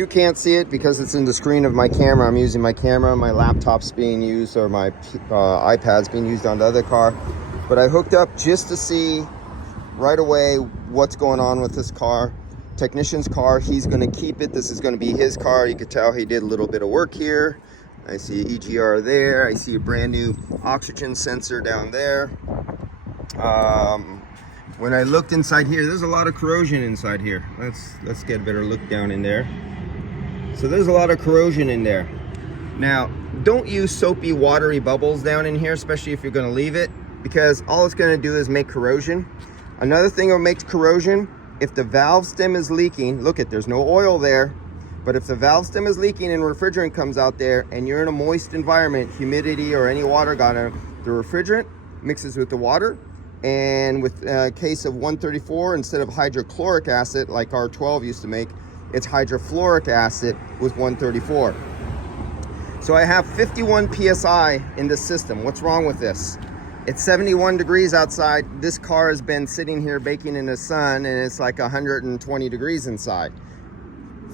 You can't see it because it's in the screen of my camera. I'm using my camera, my laptop's being used, or my iPad's being used on the other car. But I hooked up just to see right away what's going on with this car. Technician's car, he's gonna keep it. This is gonna be his car. You could tell he did a little bit of work here. I see EGR there. I see a brand new oxygen sensor down there. When I looked inside here, there's a lot of corrosion inside here. Let's get a better look down in there. So there's a lot of corrosion in there. Now, don't use soapy, watery bubbles down in here, especially if you're gonna leave it, because all it's gonna do is make corrosion. Another thing that makes corrosion, if the valve stem is leaking, look there's no oil there, but if the valve stem is leaking and refrigerant comes out there and you're in a moist environment, humidity or any water got in, the refrigerant mixes with the water, and with a case of 134, instead of hydrochloric acid like R12 used to make, it's hydrofluoric acid with 134. So I have 51 PSI in this system. What's wrong with this? It's 71 degrees outside. This car has been sitting here baking in the sun and it's like 120 degrees inside.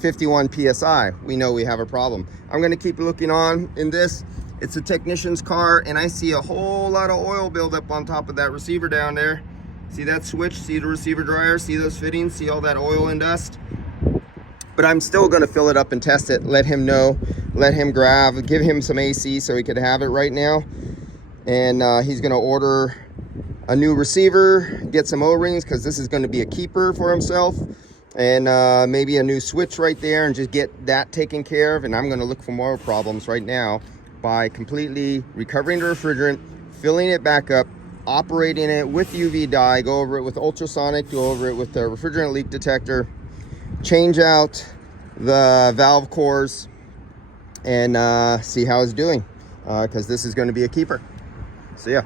51 PSI, we know we have a problem. I'm gonna keep looking on in this. It's a technician's car and I see a whole lot of oil buildup on top of that receiver down there. See that switch, see the receiver dryer, see those fittings, see all that oil and dust? But I'm still gonna fill it up and test it, let him know, let him give him some AC so he could have it right now. And he's gonna order a new receiver, get some O-rings, because this is gonna be a keeper for himself. And maybe a new switch right there and just get that taken care of. And I'm gonna look for more problems right now by completely recovering the refrigerant, filling it back up, operating it with UV dye, go over it with ultrasonic, go over it with the refrigerant leak detector, change out the valve cores, and see how it's doing, because this is going to be a keeper. So yeah.